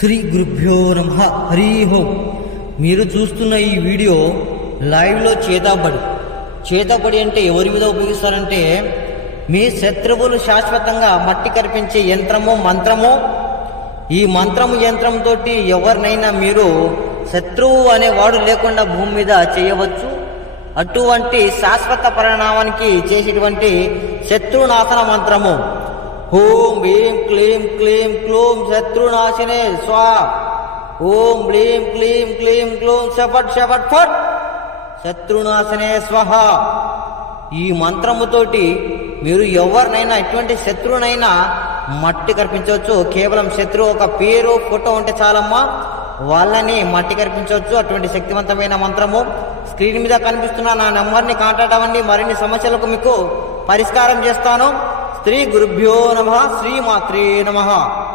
శ్రీ గురుభ్యో నమః. హరి ఓం. మీరు చూస్తున్న ఈ వీడియో లైవ్లో చేతబడి అంటే ఎవరి మీద ఉపయోగిస్తారంటే మీ శత్రువులు శాశ్వతంగా మట్టి కరిపించే మంత్రము. ఈ మంత్రము యంత్రంతో ఎవరినైనా మీరు శత్రువు అనేవాడు లేకుండా భూమి మీద చేయవచ్చు. అటువంటి శాశ్వత పరిణామానికి చేసేటువంటి శత్రునాశన మంత్రము. ఓం హ్రీం క్లీం క్లీం క్లూం శత్రునాశినే స్వా. ఓం హ్రీం క్లీం క్లీం క్లూం షపట్ షపట్ ఫట్ శత్రునాశనే స్వహ. ఈ మంత్రముతోటి మీరు ఎవరినైనా ఎటువంటి శత్రువునైనా మట్టి కర్పించవచ్చు. కేవలం శత్రువు ఒక పేరు ఫోటో ఉంటే చాలమ్మా, వాళ్ళని మట్టి కర్పించవచ్చు. అటువంటి శక్తివంతమైన మంత్రము. స్క్రీన్ మీద కనిపిస్తున్న నా నెంబర్ని కాంటాక్ట్ అవ్వండి. మరిన్ని సమస్యలకు మీకు పరిష్కారం చేస్తాను. శ్రీ గురుభ్యో నమః. శ్రీమాత్రే నమః.